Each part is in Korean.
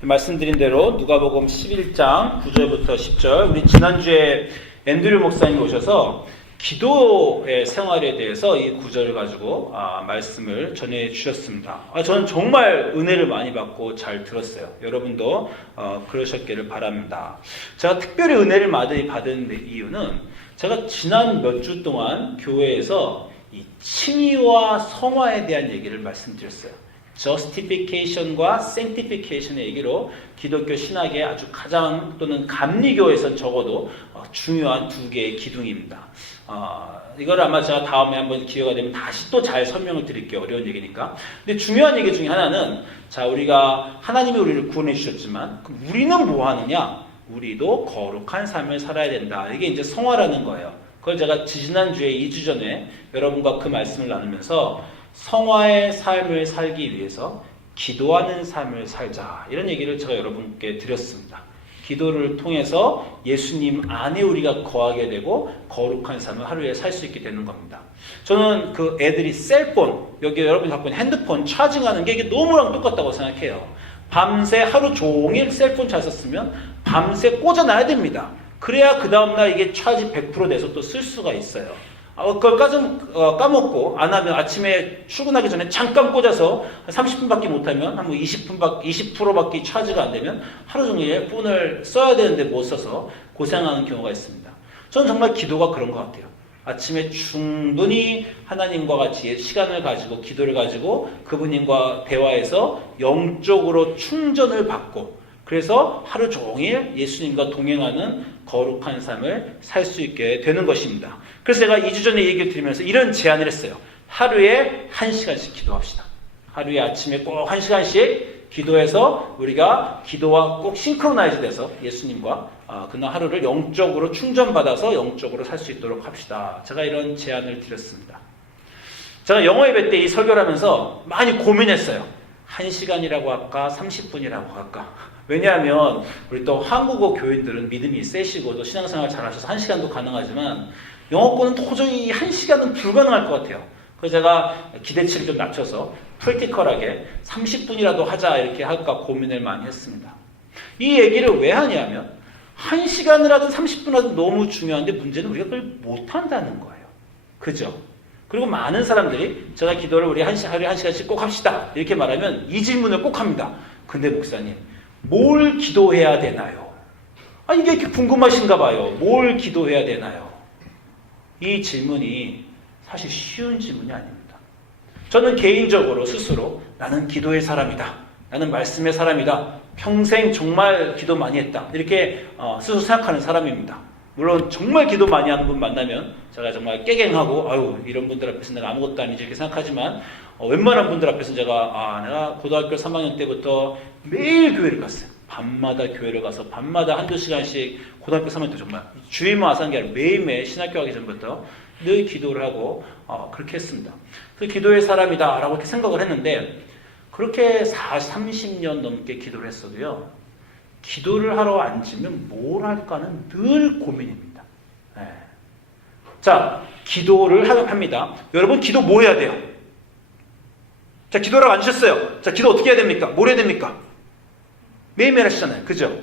말씀드린 대로 누가복음 11장 9절부터 10절, 우리 지난주에 앤드류 목사님이 오셔서 기도의 생활에 대해서 이 구절을 가지고 말씀을 전해 주셨습니다. 저는 정말 은혜를 많이 받고 잘 들었어요. 여러분도 그러셨기를 바랍니다. 제가 특별히 은혜를 많이 받은 이유는 제가 지난 몇 주 동안 교회에서 이 칭의와 성화에 대한 얘기를 말씀드렸어요. justification과 sanctification의 얘기로 기독교 신학의 아주 가장 또는 감리교에선 적어도 중요한 두 개의 기둥입니다. 이걸 아마 제가 다음에 한번 기회가 되면 다시 또 잘 설명을 드릴게요. 어려운 얘기니까. 근데 중요한 얘기 중에 하나는, 자, 우리가 하나님이 우리를 구원해 주셨지만 우리는 뭐 하느냐? 우리도 거룩한 삶을 살아야 된다. 이게 이제 성화라는 거예요. 그걸 제가 지난주에 2주 전에 여러분과 그 말씀을 나누면서 성화의 삶을 살기 위해서 기도하는 삶을 살자, 이런 얘기를 제가 여러분께 드렸습니다. 기도를 통해서 예수님 안에 우리가 거하게 되고 거룩한 삶을 하루에 살 수 있게 되는 겁니다. 저는 그 애들이 셀폰, 여기 여러분이 갖고 있는 핸드폰 차징하는 게 이게 너무랑 똑같다고 생각해요. 밤새 하루 종일 셀폰 잘 썼으면 밤새 꽂아놔야 됩니다. 그래야 그 다음날 이게 차지 100% 돼서 또 쓸 수가 있어요. 그걸 까먹고 안 하면 아침에 출근하기 전에 잠깐 꽂아서 30분밖에 못하면 한 20%밖에 차지가 안 되면 하루 종일 폰을 써야 되는데 못 써서 고생하는 경우가 있습니다. 저는 정말 기도가 그런 것 같아요. 아침에 충분히 하나님과 같이 시간을 가지고 기도를 가지고 그분님과 대화해서 영적으로 충전을 받고, 그래서 하루 종일 예수님과 동행하는 거룩한 삶을 살 수 있게 되는 것입니다. 그래서 제가 2주 전에 얘기를 드리면서 이런 제안을 했어요. 하루에 1시간씩 기도합시다. 하루에 아침에 꼭 1시간씩 기도해서 우리가 기도와 꼭 싱크로나이즈 돼서 예수님과 그날 하루를 영적으로 충전받아서 영적으로 살 수 있도록 합시다. 제가 이런 제안을 드렸습니다. 제가 영어 예배 때 이 설교를 하면서 많이 고민했어요. 1시간이라고 할까? 30분이라고 할까? 왜냐하면 우리 또 한국어 교인들은 믿음이 세시고 또 신앙생활 잘하셔서 1시간도 가능하지만 영어권은 도저히 1시간은 불가능할 것 같아요. 그래서 제가 기대치를 좀 낮춰서 프랙티컬하게 30분이라도 하자 이렇게 할까 고민을 많이 했습니다. 이 얘기를 왜 하냐면 1시간을 하든 30분 하든 너무 중요한데 문제는 우리가 그걸 못한다는 거예요. 그죠? 그리고 많은 사람들이 제가 기도를 우리 하루에 1시간씩 꼭 합시다 이렇게 말하면 이 질문을 꼭 합니다. 근데 목사님, 뭘 기도해야 되나요? 이게 이렇게 궁금하신가 봐요. 뭘 기도해야 되나요? 이 질문이 사실 쉬운 질문이 아닙니다. 저는 개인적으로 스스로 나는 기도의 사람이다. 나는 말씀의 사람이다. 평생 정말 기도 많이 했다. 이렇게 스스로 생각하는 사람입니다. 물론 정말 기도 많이 하는 분 만나면 제가 정말 깨갱하고 이런 분들 앞에서 내가 아무것도 아니지 이렇게 생각하지만 웬만한 분들 앞에서는 제가 내가 고등학교 3학년 때부터 매일 교회를 갔어요. 밤마다 교회를 가서 밤마다 한두 시간씩 고등학교 3학년 때 정말 주일만 와서 한 게 아니라 매일매일 신학교 가기 전부터 늘 기도를 하고 그렇게 했습니다. 그래서 기도의 사람이다 라고 이렇게 생각을 했는데 그렇게 30년 넘게 기도를 했어도요, 기도를 하러 앉으면 뭘 할까는 늘 고민입니다. 네. 자, 기도를 합니다. 여러분 기도 뭐 해야 돼요? 자, 기도하러 앉으셨어요. 자, 기도 어떻게 해야 됩니까? 뭘 해야 됩니까? 매일매일 하시잖아요. 그죠?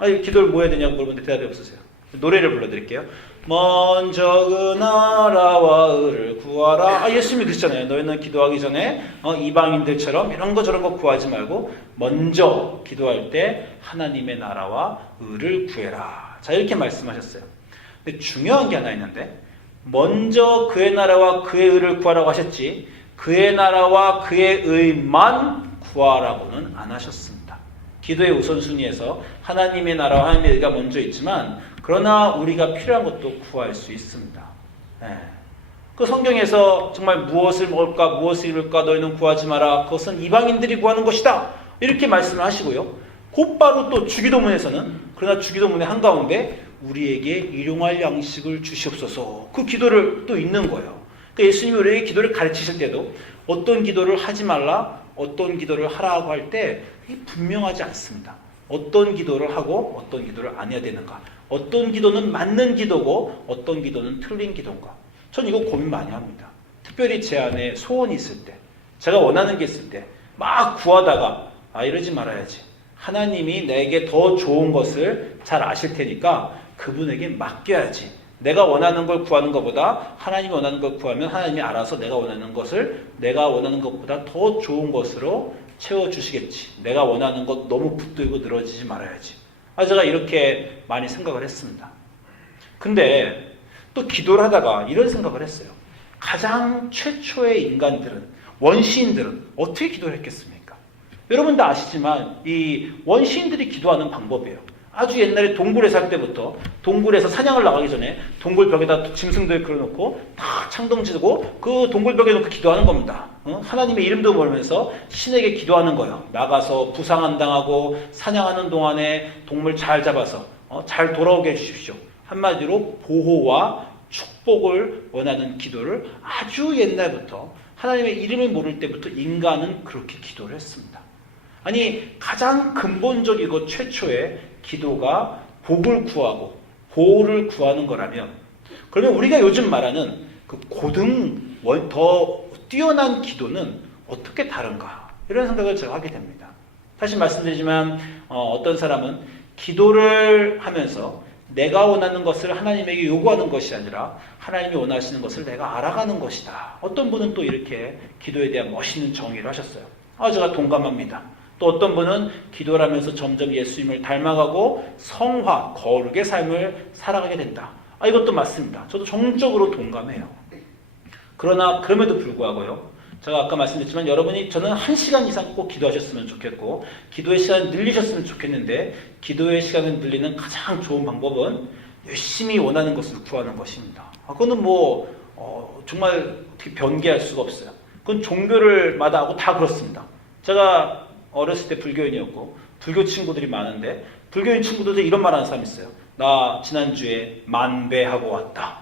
기도를 뭐 해야 되냐고 물어보는데 대답이 없으세요. 노래를 불러드릴게요. 먼저 그 나라와 의를 구하라. 예수님이 그러셨잖아요. 너희는 기도하기 전에 이방인들처럼 이런 거 저런 거 구하지 말고 먼저 기도할 때 하나님의 나라와 의를 구해라. 자, 이렇게 말씀하셨어요. 근데 중요한 게 하나 있는데, 먼저 그의 나라와 그의 의를 구하라고 하셨지 그의 나라와 그의 의만 구하라고는 안 하셨습니다. 기도의 우선순위에서 하나님의 나라와 하나님의 의가 먼저 있지만 그러나 우리가 필요한 것도 구할 수 있습니다. 네. 그 성경에서 정말 무엇을 먹을까 무엇을 입을까 너희는 구하지 마라. 그것은 이방인들이 구하는 것이다. 이렇게 말씀을 하시고요. 곧바로 또 주기도문에서는 그러나 주기도문의 한가운데 우리에게 일용할 양식을 주시옵소서. 그 기도를 또 있는 거예요. 그러니까 예수님이 우리에게 기도를 가르치실 때도 어떤 기도를 하지 말라, 어떤 기도를 하라고 할 때 분명하지 않습니다. 어떤 기도를 하고 어떤 기도를 안 해야 되는가. 어떤 기도는 맞는 기도고 어떤 기도는 틀린 기도인가. 전 이거 고민 많이 합니다. 특별히 제 안에 소원이 있을 때, 제가 원하는 게 있을 때 막 구하다가 이러지 말아야지. 하나님이 내게 더 좋은 것을 잘 아실 테니까 그분에게 맡겨야지. 내가 원하는 걸 구하는 것보다 하나님이 원하는 걸 구하면 하나님이 알아서 내가 원하는 것보다 더 좋은 것으로 채워주시겠지. 내가 원하는 것 너무 붙들고 늘어지지 말아야지. 제가 이렇게 많이 생각을 했습니다. 근데 또 기도를 하다가 이런 생각을 했어요. 가장 최초의 인간들은, 원시인들은 어떻게 기도를 했겠습니까? 여러분 다 아시지만 이 원시인들이 기도하는 방법이에요. 아주 옛날에 동굴에 살 때부터 동굴에서 사냥을 나가기 전에 동굴 벽에다 짐승들 그려놓고 다 창동 지고 그 동굴 벽에 놓고 기도하는 겁니다. 하나님의 이름도 모르면서 신에게 기도하는 거예요. 나가서 부상 안 당하고 사냥하는 동안에 동물 잘 잡아서 잘 돌아오게 해주십시오. 한마디로 보호와 축복을 원하는 기도를 아주 옛날부터 하나님의 이름을 모를 때부터 인간은 그렇게 기도를 했습니다. 아니 가장 근본적이고 최초의 기도가 복을 구하고 보호를 구하는 거라면 그러면 우리가 요즘 말하는 그 더 뛰어난 기도는 어떻게 다른가 이런 생각을 제가 하게 됩니다. 다시 말씀드리지만 어떤 사람은 기도를 하면서 내가 원하는 것을 하나님에게 요구하는 것이 아니라 하나님이 원하시는 것을 내가 알아가는 것이다. 어떤 분은 또 이렇게 기도에 대한 멋있는 정의를 하셨어요. 제가 동감합니다. 또 어떤 분은 기도를 하면서 점점 예수님을 닮아가고 성화, 거룩의 삶을 살아가게 된다. 이것도 맞습니다. 저도 정적으로 동감해요. 그러나 그럼에도 불구하고요. 제가 아까 말씀드렸지만 여러분이 저는 1시간 이상 꼭 기도하셨으면 좋겠고 기도의 시간을 늘리셨으면 좋겠는데 기도의 시간을 늘리는 가장 좋은 방법은 열심히 원하는 것을 구하는 것입니다. 그거는 정말 어떻게 변개할 수가 없어요. 그건 종교를마다 하고 다 그렇습니다. 제가 어렸을 때 불교인이었고 불교 친구들이 많은데 불교인 친구들도 이런 말 하는 사람이 있어요. 나 지난주에 만배하고 왔다.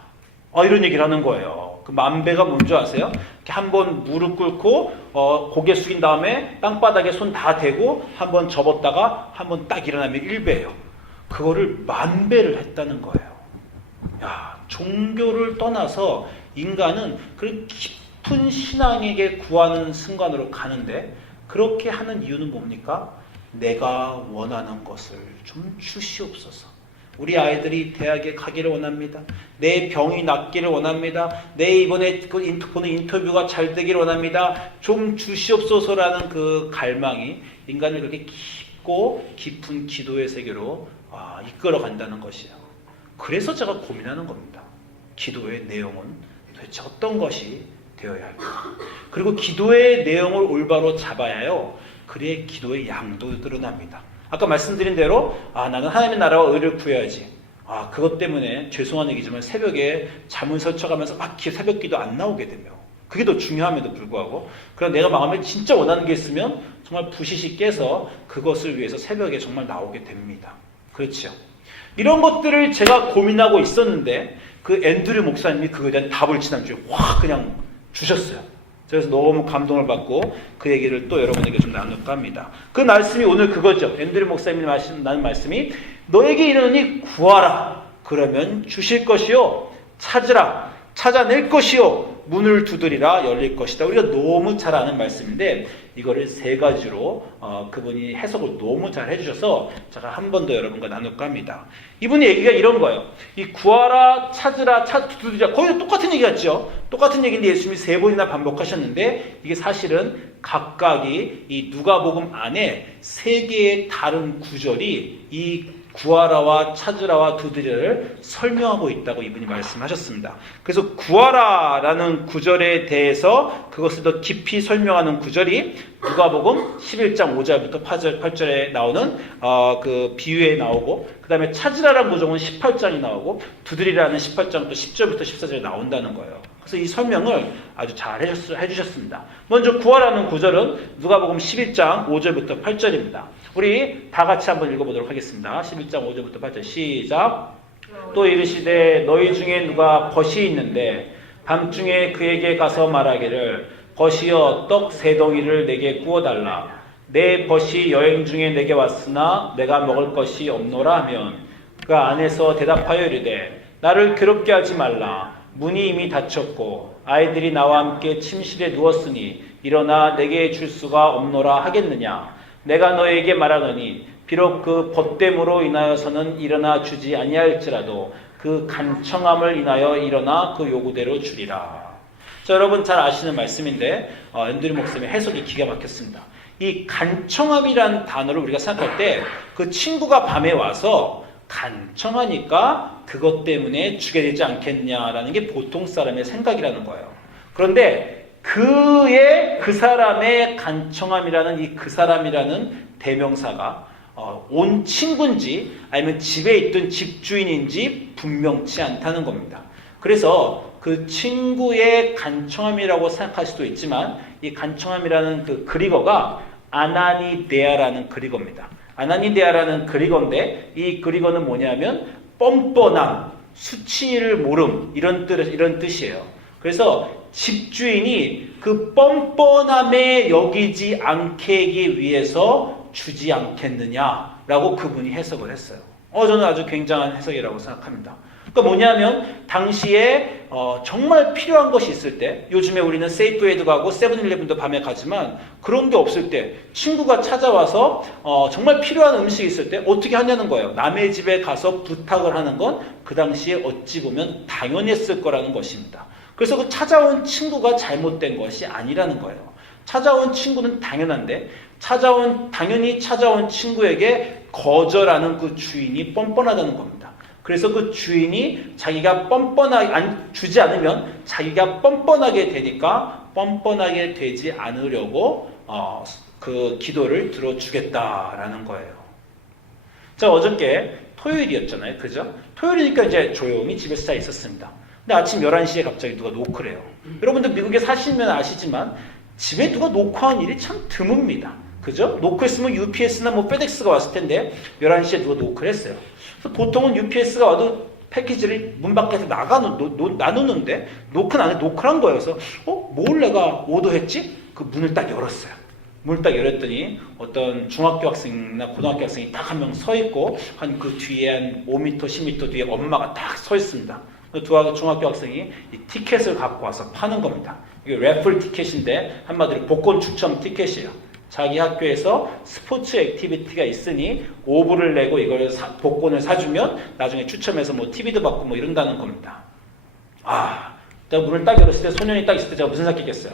이런 얘기를 하는 거예요. 그 만배가 뭔지 아세요? 이렇게 한번 무릎 꿇고 고개 숙인 다음에 땅바닥에 손 다 대고 한번 접었다가 한번 딱 일어나면 1배예요. 그거를 만배를 했다는 거예요. 종교를 떠나서 인간은 그런 깊은 신앙에게 구하는 순간으로 가는데 그렇게 하는 이유는 뭡니까? 내가 원하는 것을 좀 주시옵소서. 우리 아이들이 대학에 가기를 원합니다. 내 병이 낫기를 원합니다. 내 이번에 보는 인터뷰가 잘 되기를 원합니다. 좀 주시옵소서라는 그 갈망이 인간을 그렇게 깊은 기도의 세계로 이끌어 간다는 것이에요. 그래서 제가 고민하는 겁니다. 기도의 내용은 도대체 어떤 것이 되어야 할까? 그리고 기도의 내용을 올바로 잡아야요. 그래야 기도의 양도 늘어납니다. 아까 말씀드린 대로 나는 하나님의 나라와 의를 구해야지. 그것 때문에 죄송한 얘기지만 새벽에 잠을 설쳐가면서 막 새벽 기도 안 나오게 되며 그게 더 중요함에도 불구하고 그럼 내가 마음에 진짜 원하는 게 있으면 정말 부시시 깨서 그것을 위해서 새벽에 정말 나오게 됩니다. 그렇죠? 이런 것들을 제가 고민하고 있었는데 그 앤드류 목사님이 그거에 대한 답을 지난주에 확 그냥 주셨어요. 그래서 너무 감동을 받고 그 얘기를 또 여러분에게 좀 나눌까 합니다. 그 말씀이 오늘 그거죠. 앤드류 목사님이 나눈 말씀이 너에게 이르노니 구하라. 그러면 주실 것이요. 찾으라. 찾아낼 것이요. 문을 두드리라 열릴 것이다. 우리가 너무 잘 아는 말씀인데 이거를 3가지로 그분이 해석을 너무 잘 해주셔서 제가 한 번 더 여러분과 나눌까 합니다. 이분의 얘기가 이런 거예요. 이 구하라, 찾으라, 두드리라 거의 똑같은 얘기 같죠? 똑같은 얘기인데 예수님이 3번이나 반복하셨는데 이게 사실은 각각이 이 누가복음 안에 3개의 다른 구절이 이 구하라와 찾으라와 두드리라를 설명하고 있다고 이분이 말씀하셨습니다. 그래서 구하라라는 구절에 대해서 그것을 더 깊이 설명하는 구절이 누가복음 11장 5절부터 8절에 나오는 그 비유에 나오고 그 다음에 찾으라라는 구절은 18장이 나오고 두드리라는 18장부터 10절부터 14절에 나온다는 거예요. 그래서 이 설명을 아주 잘 해주셨습니다. 먼저 구하라는 구절은 누가복음 11장 5절부터 8절입니다. 우리 다 같이 한번 읽어보도록 하겠습니다. 11장 5절부터 8절 시작. 또 이르시되 너희 중에 누가 벗이 있는데 밤중에 그에게 가서 말하기를 벗이여 떡 3덩이를 내게 구워달라. 내 벗이 여행 중에 내게 왔으나 내가 먹을 것이 없노라 하면 그 안에서 대답하여 이르되 나를 괴롭게 하지 말라. 문이 이미 닫혔고 아이들이 나와 함께 침실에 누웠으니 일어나 내게 줄 수가 없노라 하겠느냐. 내가 너에게 말하노니 비록 그 벗됨으로 인하여서는 일어나 주지 아니할지라도 그 간청함을 인하여 일어나 그 요구대로 주리라. 자, 여러분 잘 아시는 말씀인데 앤드류 목사님의 해석이 기가 막혔습니다. 이 간청함이라는 단어를 우리가 생각할 때 그 친구가 밤에 와서 간청하니까 그것 때문에 주게 되지 않겠냐라는 게 보통 사람의 생각이라는 거예요. 그런데 그 사람의 간청함이라는 이 그 사람이라는 대명사가 온 친구인지 아니면 집에 있던 집주인인지 분명치 않다는 겁니다. 그래서 그 친구의 간청함이라고 생각할 수도 있지만 이 간청함이라는 그 그리거가 아나니데아라는 그리거입니다. 아나니데아라는 그리거인데 이 그리거는 뭐냐면 뻔뻔함, 수치를 모름 이런 뜻이에요. 그래서 집주인이 그 뻔뻔함에 여기지 않게 하기 위해서 주지 않겠느냐라고 그분이 해석을 했어요. 저는 아주 굉장한 해석이라고 생각합니다. 그러니까 뭐냐면 당시에 정말 필요한 것이 있을 때, 요즘에 우리는 세이프웨이도 가고 세븐일레븐도 밤에 가지만 그런 게 없을 때 친구가 찾아와서 정말 필요한 음식이 있을 때 어떻게 하냐는 거예요. 남의 집에 가서 부탁을 하는 건 그 당시에 어찌 보면 당연했을 거라는 것입니다. 그래서 그 찾아온 친구가 잘못된 것이 아니라는 거예요. 찾아온 친구는 당연한데 당연히 찾아온 친구에게 거절하는 그 주인이 뻔뻔하다는 겁니다. 그래서 그 주인이 자기가 주지 않으면 자기가 뻔뻔하게 되니까 뻔뻔하게 되지 않으려고 그 기도를 들어주겠다라는 거예요. 자, 어저께 토요일이었잖아요. 그죠? 토요일이니까 이제 조용히 집에서 다 있었습니다. 근데 아침 11시에 갑자기 누가 노크를 해요. 여러분들 미국에 사시면 아시지만 집에 누가 노크한 일이 참 드뭅니다. 그죠? 노크했으면 UPS나 페덱스가 왔을 텐데 11시에 누가 노크를 했어요. 그래서 보통은 UPS가 와도 패키지를 문 밖에서 나누는데 노크는 안 해. 노크를 한 거예요. 그래서 뭘 내가 오더했지? 그 문을 딱 열었어요. 문을 딱 열었더니 어떤 중학교 학생이나 고등학교 학생이 딱 한 명 서 있고 한 그 뒤에 한 5m, 10m 뒤에 엄마가 딱 서 있습니다. 두 중학교 학생이 이 티켓을 갖고 와서 파는 겁니다. 이게 래플 티켓인데 한마디로 복권 추첨 티켓이에요. 자기 학교에서 스포츠 액티비티가 있으니 오브를 내고 이걸 복권을 사주면 나중에 추첨해서 TV도 받고 이런다는 겁니다. 내가 문을 딱 열었을 때 소년이 딱 있을 때 제가 무슨 생각했겠어요?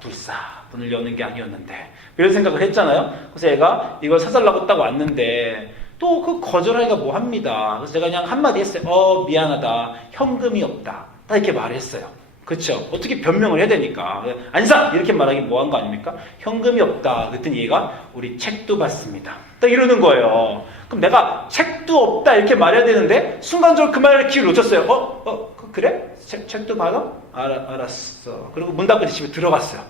불사, 문을 여는 게 아니었는데 이런 생각을 했잖아요. 그래서 얘가 이걸 사달라고 딱 왔는데 또 그 거절하기가 뭐합니다. 그래서 제가 그냥 한마디 했어요. 미안하다. 현금이 없다. 딱 이렇게 말했어요. 그렇죠? 어떻게 변명을 해야 되니까. 안 사! 이렇게 말하기 뭐한 거 아닙니까? 현금이 없다. 그랬더니 얘가 우리 책도 받습니다. 딱 이러는 거예요. 그럼 내가 책도 없다 이렇게 말해야 되는데 순간적으로 그 말을 기회를 놓쳤어요. 그래? 책도 받아? 알았어. 그리고 문 닫고 집에 들어갔어요.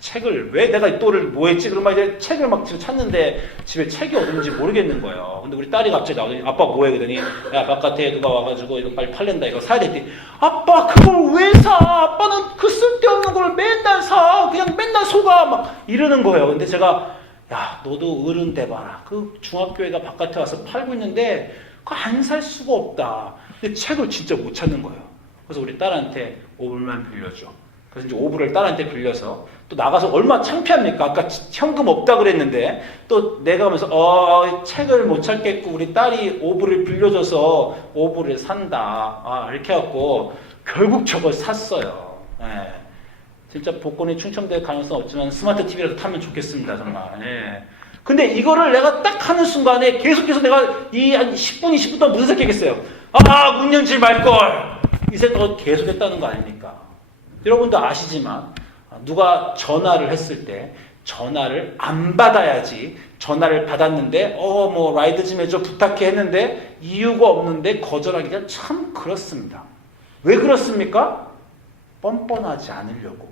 책을 왜 내가 또를 뭐 했지? 그러면 이제 책을 막 집에 찾는데 집에 책이 어딘지 모르겠는 거예요. 근데 우리 딸이 갑자기 나오더니 아빠 뭐해? 그러더니 야 바깥에 누가 와가지고 이거 빨리 팔린다 이거 사야 돼. 아빠 그걸 왜 사? 아빠는 그 쓸데없는 걸 맨날 사. 그냥 맨날 속아. 막 이러는 거예요. 근데 제가 야 너도 어른 돼봐라. 그 중학교에가 바깥에 와서 팔고 있는데 그거 안 살 수가 없다. 근데 책을 진짜 못 찾는 거예요. 그래서 우리 딸한테 5불만 빌려줘. 그래서 이제 5불을 딸한테 빌려서 또 나가서 얼마나 창피합니까? 아까 현금 없다 그랬는데 또 내가 하면서 책을 못 찾겠고 우리 딸이 5불을 빌려줘서 5불을 산다. 이렇게 해갖고 결국 저걸 샀어요. 진짜 복권이 충청될 가능성 없지만 스마트 TV라도 타면 좋겠습니다. 정말. 근데 이거를 내가 딱 하는 순간에 계속해서 내가 한 10분, 20분 동안 무슨 생각했겠어요? 문 열지 말걸! 이 생각을 계속했다는 거 아닙니까? 여러분도 아시지만 누가 전화를 했을 때 전화를 안 받아야지 전화를 받았는데 라이드 좀 해줘 부탁해 했는데 이유가 없는데 거절하기가 참 그렇습니다. 왜 그렇습니까? 뻔뻔하지 않으려고.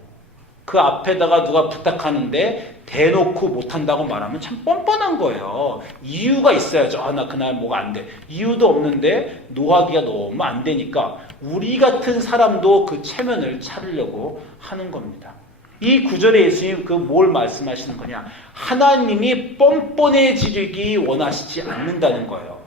그 앞에다가 누가 부탁하는데 대놓고 못한다고 말하면 참 뻔뻔한 거예요. 이유가 있어야죠. 나 그날 뭐가 안 돼. 이유도 없는데 노하기가 너무 안 되니까 우리 같은 사람도 그 체면을 차리려고 하는 겁니다. 이 구절에 예수님 뭘 말씀하시는 거냐? 하나님이 뻔뻔해지기 원하시지 않는다는 거예요.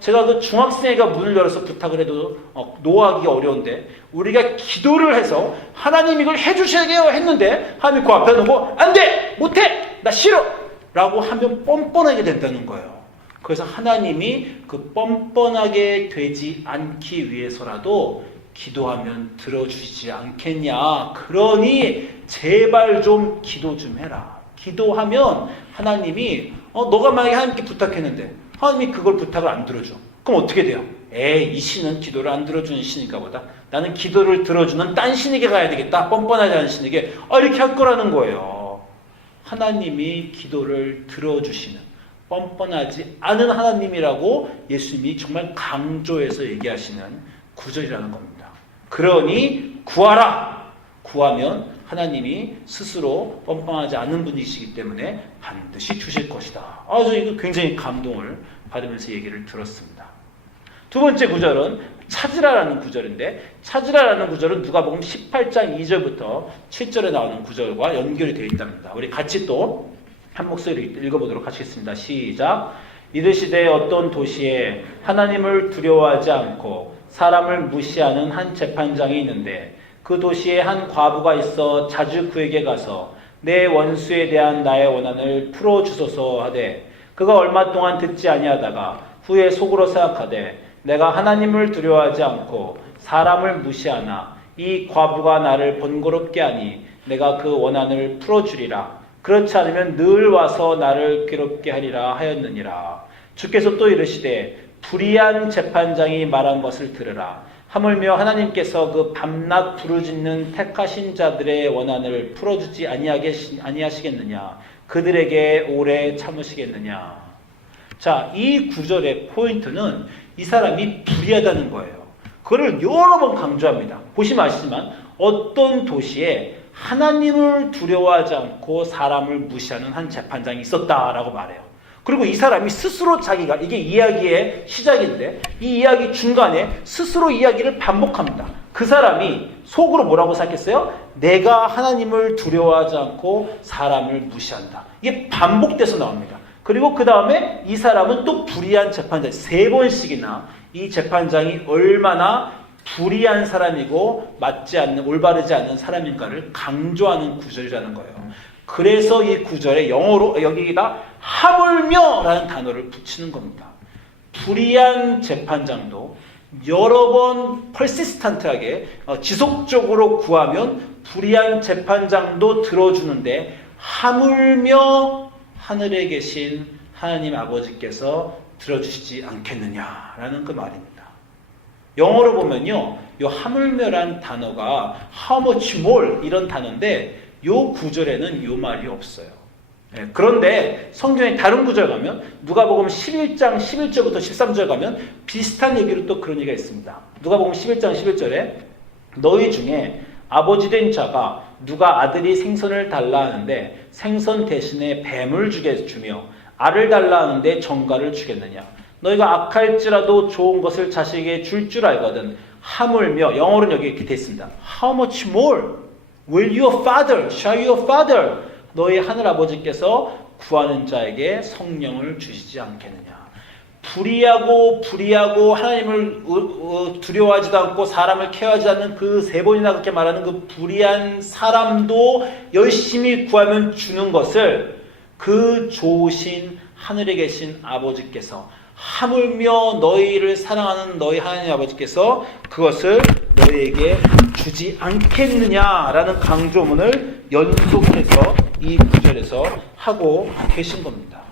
제가 그 중학생애가 문을 열어서 부탁을 해도 노하기가 어려운데 우리가 기도를 해서 하나님 이걸 해주셔야 돼요 했는데 하나님 그 앞에 놓고 안 돼! 못해! 나 싫어! 라고 하면 뻔뻔하게 된다는 거예요. 그래서 하나님이 그 뻔뻔하게 되지 않기 위해서라도 기도하면 들어주시지 않겠냐. 그러니 제발 좀 기도 좀 해라. 기도하면 하나님이 너가 만약에 하나님께 부탁했는데 하나님이 그걸 부탁을 안 들어줘. 그럼 어떻게 돼요? 이 신은 기도를 안 들어주는 신인가 보다. 나는 기도를 들어주는 딴 신에게 가야 되겠다. 뻔뻔하지 않은 신에게. 이렇게 할 거라는 거예요. 하나님이 기도를 들어주시는 뻔뻔하지 않은 하나님이라고 예수님이 정말 강조해서 얘기하시는 구절이라는 겁니다. 그러니 구하라. 구하면 하나님이 스스로 뻔뻔하지 않은 분이시기 때문에 반드시 주실 것이다. 저 이거 굉장히 감동을 받으면서 얘기를 들었습니다. 두 번째 구절은 찾으라라는 구절인데, 찾으라라는 구절은 누가복음 18장 2절부터 7절에 나오는 구절과 연결이 되어 있답니다. 우리 같이 또 한 목소리로 읽어보도록 하시겠습니다. 시작. 이르시되 어떤 도시에 하나님을 두려워하지 않고 사람을 무시하는 한 재판장이 있는데 그 도시에 한 과부가 있어 자주 그에게 가서 내 원수에 대한 나의 원한을 풀어주소서 하되 그가 얼마 동안 듣지 아니하다가 후에 속으로 생각하되 내가 하나님을 두려워하지 않고 사람을 무시하나 이 과부가 나를 번거롭게 하니 내가 그 원한을 풀어주리라. 그렇지 않으면 늘 와서 나를 괴롭게 하리라 하였느니라. 주께서 또 이르시되 불의한 재판장이 말한 것을 들으라. 하물며 하나님께서 그 밤낮 부르짖는 택하신 자들의 원한을 풀어주지 아니하시겠느냐. 그들에게 오래 참으시겠느냐. 자, 이 구절의 포인트는 이 사람이 불의하다는 거예요. 그걸 여러 번 강조합니다. 보시면 아시지만 어떤 도시에 하나님을 두려워하지 않고 사람을 무시하는 한 재판장이 있었다라고 말해요. 그리고 이 사람이 스스로 자기가, 이게 이야기의 시작인데 이 이야기 중간에 스스로 이야기를 반복합니다. 그 사람이 속으로 뭐라고 생각했어요? 내가 하나님을 두려워하지 않고 사람을 무시한다. 이게 반복돼서 나옵니다. 그리고 그 다음에 이 사람은 또 불의한 재판장, 3번씩이나 이 재판장이 얼마나 불의한 사람이고 맞지 않는, 올바르지 않는 사람인가를 강조하는 구절이라는 거예요. 그래서 이 구절에 영어로 여기다 하물며 라는 단어를 붙이는 겁니다. 불의한 재판장도 여러 번 퍼시스턴트하게 지속적으로 구하면 불의한 재판장도 들어주는데 하물며 하늘에 계신 하나님 아버지께서 들어주시지 않겠느냐라는 그 말입니다. 영어로 보면요, 이 하물며란 단어가 how much more 이런 단어인데 이 구절에는 이 말이 없어요. 그런데 성경의 다른 구절 가면 누가복음 11장 11절부터 13절 가면 비슷한 얘기로 또 그런 얘기가 있습니다. 누가복음 11장 11절에 너희 중에 아버지 된 자가 누가 아들이 생선을 달라 하는데 생선 대신에 뱀을 주며 알을 달라 하는데 정갈을 주겠느냐. 너희가 악할지라도 좋은 것을 자식에게 줄 줄 알거든. 하물며, 영어로는 여기 이렇게 되어 있습니다. How much more will your father, shall your father, 너희 하늘아버지께서 구하는 자에게 성령을 주시지 않겠느냐. 불의하고 하나님을 두려워하지도 않고 사람을 케어하지 않는 그 3번이나 그렇게 말하는 그 불의한 사람도 열심히 구하면 주는 것을 그 좋으신 하늘에 계신 아버지께서 하물며 너희를 사랑하는 너희 하나님 아버지께서 그것을 너희에게 주지 않겠느냐라는 강조문을 연속해서 이 구절에서 하고 계신 겁니다.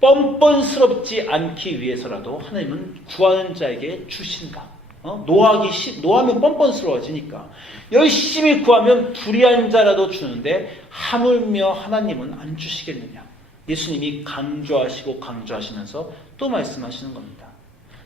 뻔뻔스럽지 않기 위해서라도 하나님은 구하는 자에게 주신다. 노하면 뻔뻔스러워지니까 열심히 구하면 불의한 자라도 주는데 하물며 하나님은 안 주시겠느냐. 예수님이 강조하시면서 또 말씀하시는 겁니다.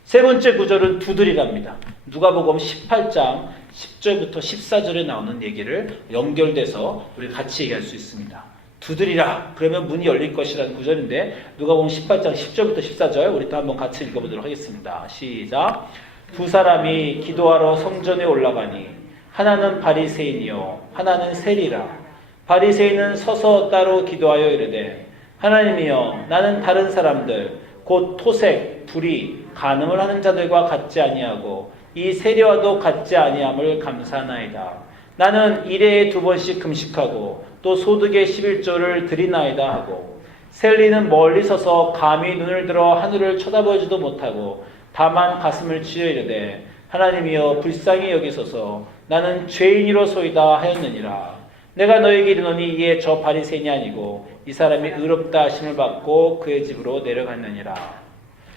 세 번째 구절은 두드리랍니다. 누가복음 18장 10절부터 14절에 나오는 얘기를 연결돼서 우리 같이 얘기할 수 있습니다. 두드리라. 그러면 문이 열릴 것이라는 구절인데 누가복음 18장 10절부터 14절 우리 또 한번 같이 읽어보도록 하겠습니다. 시작. 두 사람이 기도하러 성전에 올라가니 하나는 바리새인이요 하나는 세리라. 바리새인은 서서 따로 기도하여 이르되 하나님이여 나는 다른 사람들 곧 토색, 불의, 간음을 하는 자들과 같지 아니하고 이 세리와도 같지 아니함을 감사하나이다. 나는 일해에 2번씩 금식하고 또 소득의 11조를 드리나이다 하고 셀리는 멀리 서서 감히 눈을 들어 하늘을 쳐다보지도 못하고 다만 가슴을 치여 이르되 하나님이여 불쌍히 여기소서 나는 죄인이로소이다 하였느니라. 내가 너에게 이르노니 이에 저 바리새인이 아니고 이 사람이 의롭다 하심을 받고 그의 집으로 내려갔느니라.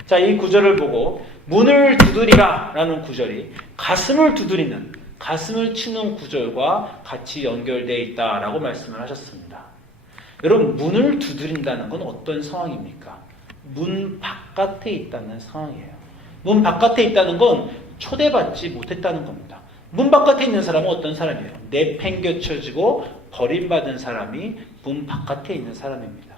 자, 이 구절을 보고 문을 두드리라 라는 구절이 가슴을 두드리는, 가슴을 치는 구절과 같이 연결되어 있다라고 말씀을 하셨습니다. 여러분, 문을 두드린다는 건 어떤 상황입니까? 문 바깥에 있다는 상황이에요. 문 바깥에 있다는 건 초대받지 못했다는 겁니다. 문 바깥에 있는 사람은 어떤 사람이에요? 내팽겨쳐지고 버림받은 사람이 문 바깥에 있는 사람입니다.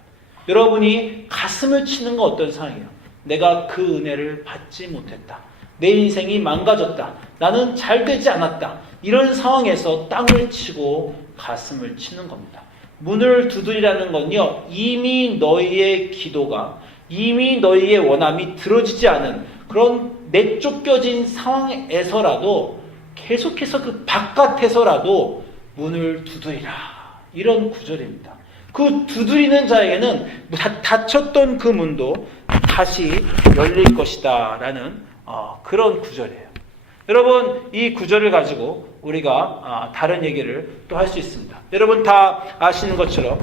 여러분이 가슴을 치는 건 어떤 상황이에요? 내가 그 은혜를 받지 못했다. 내 인생이 망가졌다. 나는 잘 되지 않았다. 이런 상황에서 땅을 치고 가슴을 치는 겁니다. 문을 두드리라는 건요, 이미 너희의 기도가, 이미 너희의 원함이 들어지지 않은 그런 내쫓겨진 상황에서라도 계속해서 그 바깥에서라도 문을 두드리라. 이런 구절입니다. 그 두드리는 자에게는 닫혔던 그 문도 다시 열릴 것이다 라는 그런 구절이에요. 여러분, 이 구절을 가지고 우리가 다른 얘기를 또 할 수 있습니다. 여러분 다 아시는 것처럼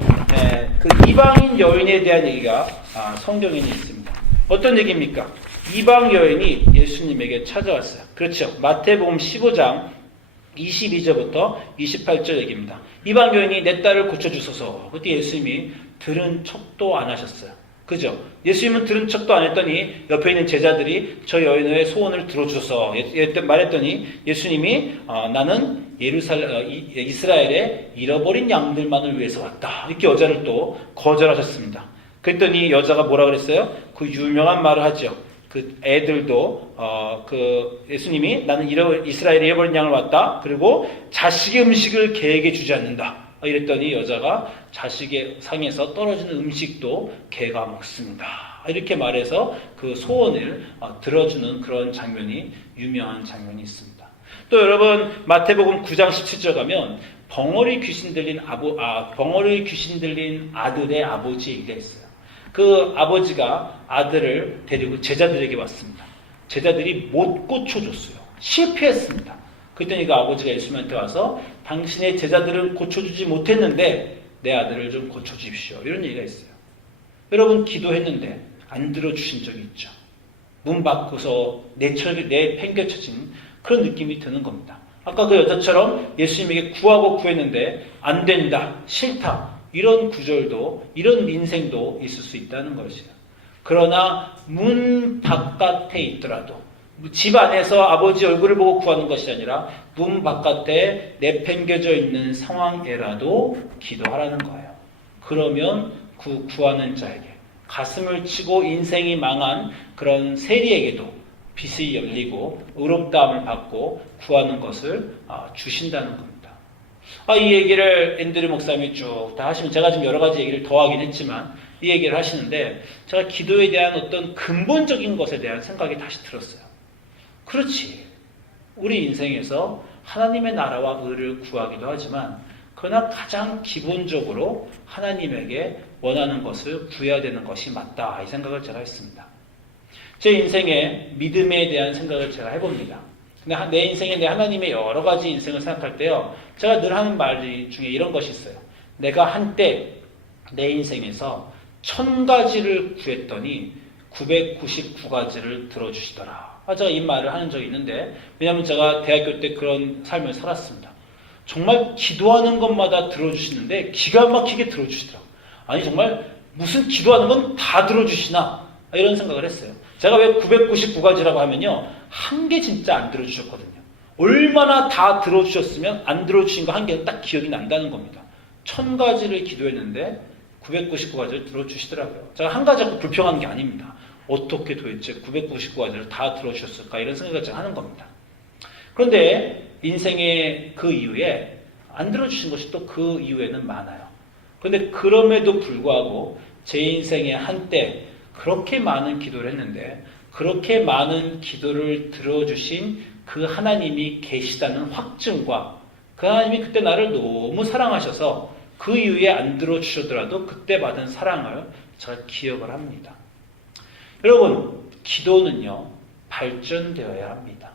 그 이방인 여인에 대한 얘기가 성경에 있습니다. 어떤 얘기입니까? 이방 여인이 예수님에게 찾아왔어요. 그렇죠. 마태복음 15장 22절부터 28절 얘기입니다. 이방 여인이 내 딸을 고쳐주소서. 그때 예수님이 들은 척도 안 하셨어요. 그죠? 예수님은 들은 척도 안 했더니 옆에 있는 제자들이 저 여인의 소원을 들어주소서 말했더니 예수님이 나는 이스라엘의 잃어버린 양들만을 위해서 왔다. 이렇게 여자를 또 거절하셨습니다. 그랬더니 여자가 뭐라 그랬어요? 그 유명한 말을 하죠. 그 애들도 예수님이 나는 이스라엘의 잃어버린 양을 왔다. 그리고 자식의 음식을 개에게 주지 않는다. 이랬더니 여자가 자식의 상에서 떨어지는 음식도 개가 먹습니다. 이렇게 말해서 그 소원을 들어주는 그런 장면이 유명한 장면이 있습니다. 또 여러분 마태복음 9장 17절 가면 벙어리 귀신 들린 아들의 아버지 얘기가 있어요. 그 아버지가 아들을 데리고 제자들에게 왔습니다. 제자들이 못 고쳐줬어요. 실패했습니다. 그랬더니 그 아버지가 예수님한테 와서 당신의 제자들은 고쳐주지 못했는데 내 아들을 좀 고쳐주십시오. 이런 얘기가 있어요. 여러분 기도했는데 안 들어주신 적이 있죠. 문 밖에서 내팽개쳐진 그런 느낌이 드는 겁니다. 아까 그 여자처럼 예수님에게 구하고 구했는데 안 된다, 싫다. 이런 구절도, 이런 인생도 있을 수 있다는 것이에요. 그러나 문 바깥에 있더라도 집 안에서 아버지 얼굴을 보고 구하는 것이 아니라 문 바깥에 내팽겨져 있는 상황에라도 기도하라는 거예요. 그러면 그 구하는 자에게 가슴을 치고 인생이 망한 그런 세리에게도 빛이 열리고 의롭다함을 받고 구하는 것을 주신다는 겁니다. 이 얘기를 앤드류 목사님이 쭉 다 하시면 제가 지금 여러 가지 얘기를 더하긴 했지만 이 얘기를 하시는데 제가 기도에 대한 어떤 근본적인 것에 대한 생각이 다시 들었어요. 그렇지. 우리 인생에서 하나님의 나라와 의를 구하기도 하지만 그러나 가장 기본적으로 하나님에게 원하는 것을 구해야 되는 것이 맞다. 이 생각을 제가 했습니다. 제 인생에 믿음에 대한 생각을 제가 해봅니다. 근데 내 인생에 내 하나님의 여러 가지 인생을 생각할 때요. 제가 늘 하는 말 중에 이런 것이 있어요. 내가 한때 내 인생에서 1000가지를 구했더니 999가지를 들어주시더라. 제가 이 말을 하는 적이 있는데 왜냐하면 제가 대학교 때 그런 삶을 살았습니다. 정말 기도하는 것마다 들어주시는데 기가 막히게 들어주시더라고요. 아니 정말 무슨 기도하는 건 다 들어주시나 이런 생각을 했어요. 제가 왜 999가지라고 하면요. 한 개 진짜 안 들어주셨거든요. 얼마나 다 들어주셨으면 안 들어주신 거 한 개는 딱 기억이 난다는 겁니다. 1000가지를 기도했는데 999가지를 들어주시더라고요. 제가 한 가지 갖고 불평하는 게 아닙니다. 어떻게 도대체 999가지를 다 들어주셨을까 이런 생각을 제가 하는 겁니다. 그런데 인생의 그 이후에 안 들어주신 것이 또 그 이후에는 많아요. 그런데 그럼에도 불구하고 제 인생의 한때 그렇게 많은 기도를 했는데 그렇게 많은 기도를 들어주신 그 하나님이 계시다는 확증과 그 하나님이 그때 나를 너무 사랑하셔서 그 이후에 안 들어주셨더라도 그때 받은 사랑을 잘 기억을 합니다. 여러분, 기도는요, 발전되어야 합니다.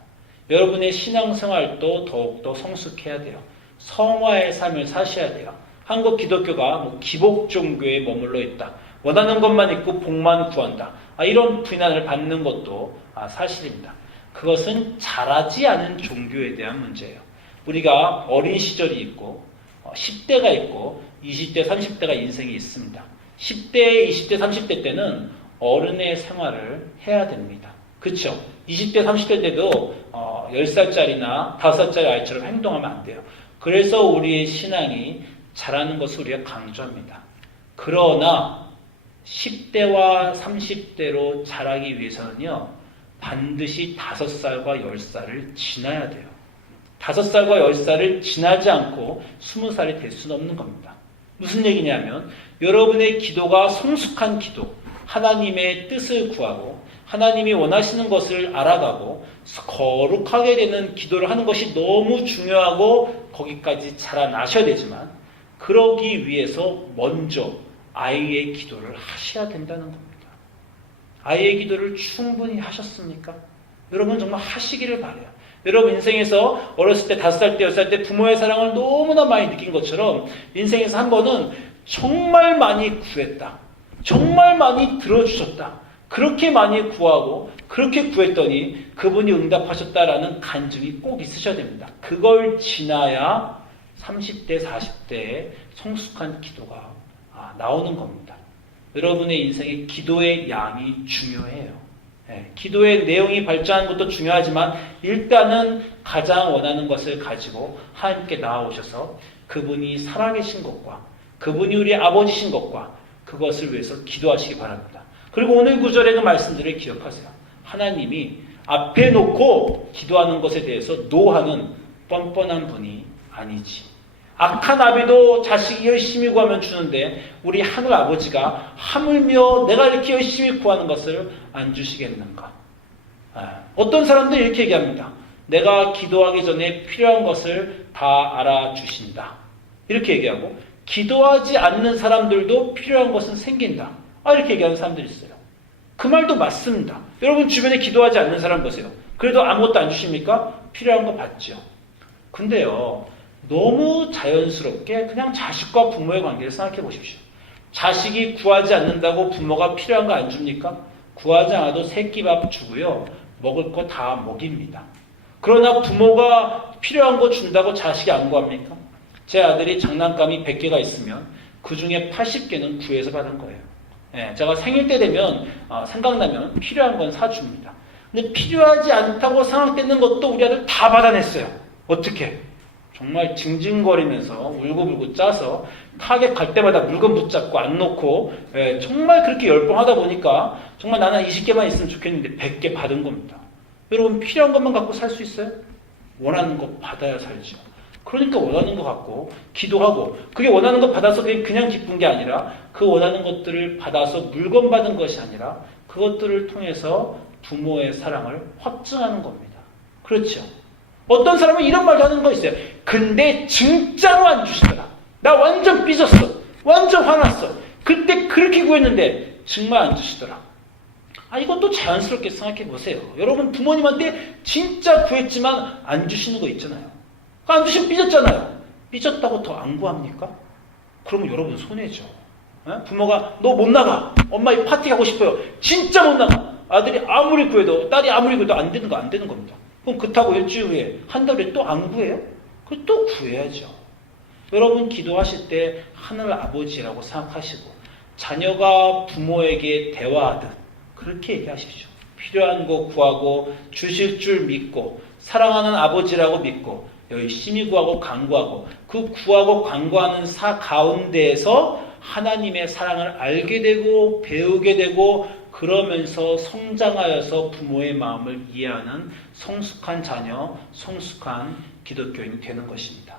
여러분의 신앙생활도 더욱더 성숙해야 돼요. 성화의 삶을 사셔야 돼요. 한국 기독교가 기복 종교에 머물러 있다. 원하는 것만 있고 복만 구한다. 이런 비난을 받는 것도 사실입니다. 그것은 자라지 않은 종교에 대한 문제예요. 우리가 어린 시절이 있고 10대가 있고 20대, 30대가 인생이 있습니다. 10대, 20대, 30대 때는 어른의 생활을 해야 됩니다. 그렇죠? 20대, 30대 때도 10살짜리나 5살짜리 아이처럼 행동하면 안 돼요. 그래서 우리의 신앙이 자라는 것을 우리가 강조합니다. 그러나 10대와 30대로 자라기 위해서는요, 반드시 5살과 10살을 지나야 돼요. 5살과 10살을 지나지 않고 20살이 될 수는 없는 겁니다. 무슨 얘기냐면 여러분의 기도가 성숙한 기도, 하나님의 뜻을 구하고 하나님이 원하시는 것을 알아가고 거룩하게 되는 기도를 하는 것이 너무 중요하고 거기까지 자라나셔야 되지만 그러기 위해서 먼저 아이의 기도를 하셔야 된다는 겁니다. 아이의 기도를 충분히 하셨습니까? 여러분 정말 하시기를 바라요. 여러분 인생에서 어렸을 때 5살 때 10살 때 부모의 사랑을 너무나 많이 느낀 것처럼 인생에서 한 번은 정말 많이 구했다. 정말 많이 들어주셨다. 그렇게 많이 구하고 그렇게 구했더니 그분이 응답하셨다라는 간증이 꼭 있으셔야 됩니다. 그걸 지나야 30대, 40대에 성숙한 기도가 나오는 겁니다. 여러분의 인생에 기도의 양이 중요해요. 기도의 내용이 발전하는 것도 중요하지만 일단은 가장 원하는 것을 가지고 하나님께 나아오셔서 그분이 살아계신 것과 그분이 우리 아버지신 것과 그것을 위해서 기도하시기 바랍니다. 그리고 오늘 구절의 그 말씀들을 기억하세요. 하나님이 앞에 놓고 기도하는 것에 대해서 노하는 뻔뻔한 분이 아니지. 악한 아비도 자식이 열심히 구하면 주는데 우리 하늘 아버지가 하물며 내가 이렇게 열심히 구하는 것을 안 주시겠는가? 어떤 사람들 이렇게 얘기합니다. 내가 기도하기 전에 필요한 것을 다 알아주신다. 이렇게 얘기하고 기도하지 않는 사람들도 필요한 것은 생긴다. 이렇게 얘기하는 사람들이 있어요. 그 말도 맞습니다. 여러분 주변에 기도하지 않는 사람 보세요. 그래도 아무것도 안 주십니까? 필요한 거 받죠. 근데요. 너무 자연스럽게 그냥 자식과 부모의 관계를 생각해 보십시오. 자식이 구하지 않는다고 부모가 필요한 거 안 줍니까? 구하지 않아도 새끼밥 주고요. 먹을 거 다 먹입니다. 그러나 부모가 필요한 거 준다고 자식이 안 구합니까? 제 아들이 장난감이 100개가 있으면 그 중에 80개는 구해서 받은 거예요. 제가 생일 때 되면 생각나면 필요한 건 사줍니다. 근데 필요하지 않다고 생각되는 것도 우리 아들 다 받아냈어요. 어떻게? 정말 징징거리면서 울고불고 짜서 타겟 갈 때마다 물건 붙잡고 안 놓고 정말 그렇게 열봉하다 보니까 정말 나는 20개만 있으면 좋겠는데 100개 받은 겁니다. 여러분 필요한 것만 갖고 살 수 있어요? 원하는 것 받아야 살죠. 그러니까 원하는 것 갖고 기도하고 그게 원하는 것 받아서 그냥 기쁜 게 아니라 그 원하는 것들을 받아서 물건 받은 것이 아니라 그것들을 통해서 부모의 사랑을 확증하는 겁니다. 그렇죠? 어떤 사람은 이런 말도 하는 거 있어요. 근데 진짜로 안 주시더라. 나 완전 삐졌어. 완전 화났어. 그때 그렇게 구했는데 정말 안 주시더라. 이것도 자연스럽게 생각해 보세요. 여러분 부모님한테 진짜 구했지만 안 주시는 거 있잖아요. 안 주시면 삐졌잖아요. 삐졌다고 더 안 구합니까? 그러면 여러분 손해죠. 부모가 너 못 나가. 엄마 이 파티 가고 싶어요. 진짜 못 나가. 아들이 아무리 구해도 딸이 아무리 구해도 안 되는 겁니다. 그럼 그렇다고 일주일 후에 한 달 후에 또 안 구해요? 그럼 또 구해야죠. 여러분 기도하실 때 하늘 아버지라고 생각하시고 자녀가 부모에게 대화하듯 그렇게 얘기하십시오. 필요한 거 구하고 주실 줄 믿고 사랑하는 아버지라고 믿고 열심히 구하고 간구하고 그 구하고 간구하는 가운데에서 하나님의 사랑을 알게 되고 배우게 되고 그러면서 성장하여서 부모의 마음을 이해하는 성숙한 자녀, 성숙한 기독교인이 되는 것입니다.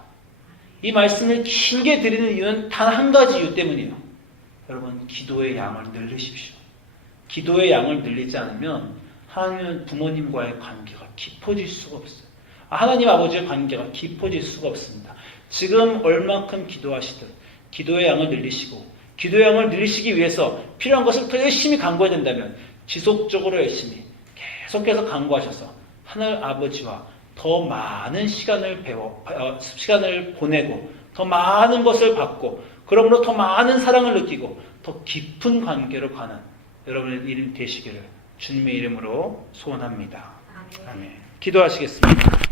이 말씀을 길게 드리는 이유는 단 한 가지 이유 때문이에요. 여러분 기도의 양을 늘리십시오. 기도의 양을 늘리지 않으면 하나님은 부모님과의 관계가 깊어질 수가 없어요. 하나님 아버지의 관계가 깊어질 수가 없습니다. 지금 얼만큼 기도하시든 기도의 양을 늘리시고 기도의 양을 늘리시기 위해서 필요한 것을 더 열심히 간구해야 된다면 지속적으로 열심히 계속해서 간구하셔서 하늘 아버지와 더 많은 시간을 시간을 보내고 더 많은 것을 받고 그러므로 더 많은 사랑을 느끼고 더 깊은 관계로 가는 여러분의 이름 되시기를 주님의 이름으로 소원합니다. 아멘. 기도하시겠습니다.